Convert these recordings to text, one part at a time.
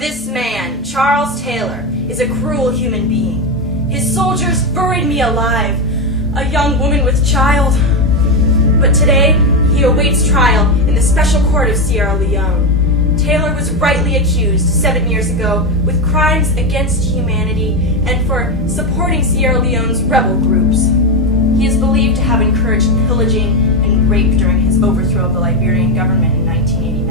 This man, Charles Taylor, is a cruel human being. His soldiers buried me alive, a young woman with child. But today, he awaits trial in the Special Court of Sierra Leone. Taylor was rightly accused 7 years ago with crimes against humanity and for supporting Sierra Leone's rebel groups. He is believed to have encouraged pillaging and rape during his overthrow of the Liberian government in 1989.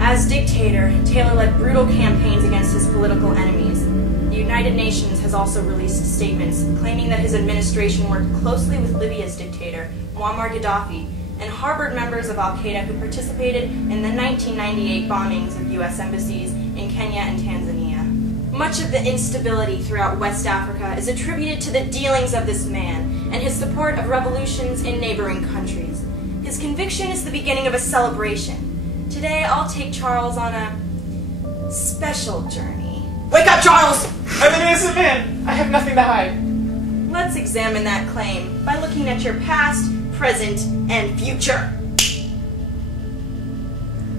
As dictator, Taylor led brutal campaigns against his political enemies. The United Nations has also released statements claiming that his administration worked closely with Libya's dictator, Muammar Gaddafi, and harbored members of Al-Qaeda who participated in the 1998 bombings of U.S. embassies in Kenya and Tanzania. Much of the instability throughout West Africa is attributed to the dealings of this man and his support of revolutions in neighboring countries. His conviction is the beginning of a celebration. Today, I'll take Charles on a special journey. Wake up, Charles! I'm an innocent man. I have nothing to hide. Let's examine that claim by looking at your past, present, and future.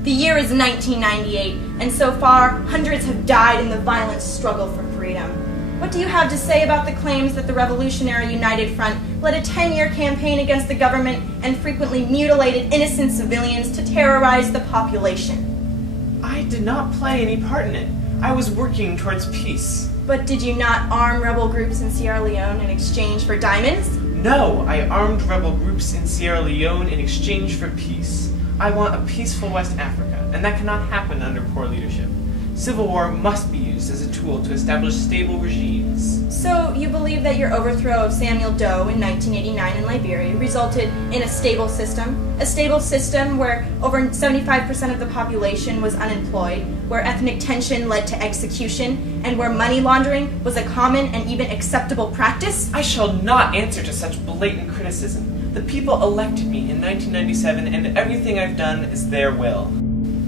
The year is 1998, and so far, hundreds have died in the violent struggle for freedom. What do you have to say about the claims that the Revolutionary United Front led a 10-year campaign against the government and frequently mutilated innocent civilians to terrorize the population? I did not play any part in it. I was working towards peace. But did you not arm rebel groups in Sierra Leone in exchange for diamonds? No, I armed rebel groups in Sierra Leone in exchange for peace. I want a peaceful West Africa, and that cannot happen under poor leadership. Civil war must be used as a tool to establish stable regimes. So you believe that your overthrow of Samuel Doe in 1989 in Liberia resulted in a stable system where over 75% of the population was unemployed, where ethnic tension led to execution, and where money laundering was a common and even acceptable practice? I shall not answer to such blatant criticism. The people elected me in 1997, and everything I've done is their will.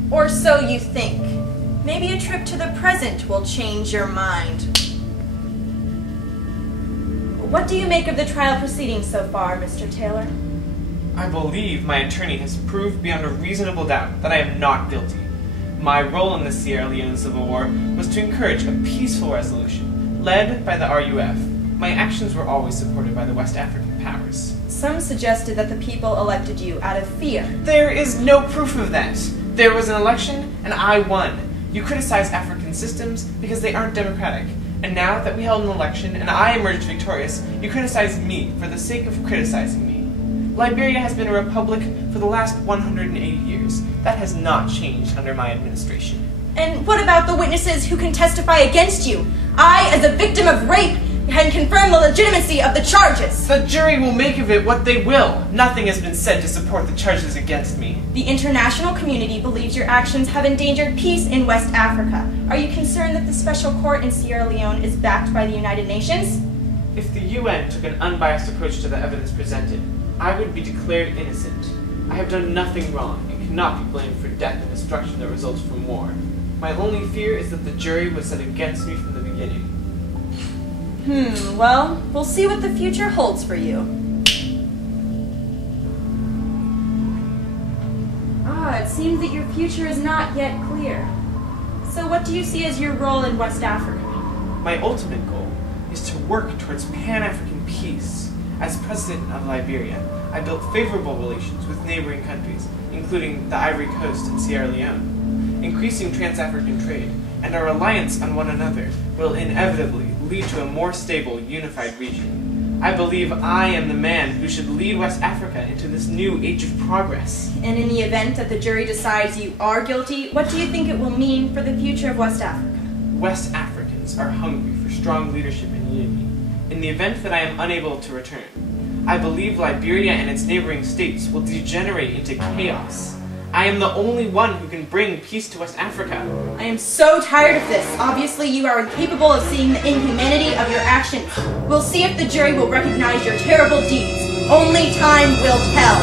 Or so you think. Maybe a trip to the present will change your mind. What do you make of the trial proceedings so far, Mr. Taylor? I believe my attorney has proved beyond a reasonable doubt that I am not guilty. My role in the Sierra Leone Civil War was to encourage a peaceful resolution, led by the RUF. My actions were always supported by the West African powers. Some suggested that the people elected you out of fear. There is no proof of that. There was an election, and I won. You criticize African systems because they aren't democratic. And now that we held an election and I emerged victorious, you criticize me for the sake of criticizing me. Liberia has been a republic for the last 180 years. That has not changed under my administration. And what about the witnesses who can testify against you? I, as a victim of rape, can confirm the legitimacy of the charges. The jury will make of it what they will. Nothing has been said to support the charges against me. The international community believes your actions have endangered peace in West Africa. Are you concerned that the Special Court in Sierra Leone is backed by the United Nations? If the UN took an unbiased approach to the evidence presented, I would be declared innocent. I have done nothing wrong and cannot be blamed for death and destruction that results from war. My only fear is that the jury was set against me from the beginning. Well, we'll see what the future holds for you. It seems that your future is not yet clear. So what do you see as your role in West Africa? My ultimate goal is to work towards Pan-African peace. As president of Liberia, I built favorable relations with neighboring countries, including the Ivory Coast and Sierra Leone. Increasing trans-African trade and our reliance on one another will inevitably lead to a more stable, unified region. I believe I am the man who should lead West Africa into this new age of progress. And in the event that the jury decides you are guilty, what do you think it will mean for the future of West Africa? West Africans are hungry for strong leadership and unity. In the event that I am unable to return, I believe Liberia and its neighboring states will degenerate into chaos. I am the only one who can bring peace to West Africa. I am so tired of this. Obviously, you are incapable of seeing the inhumanity of your actions. We'll see if the jury will recognize your terrible deeds. Only time will tell.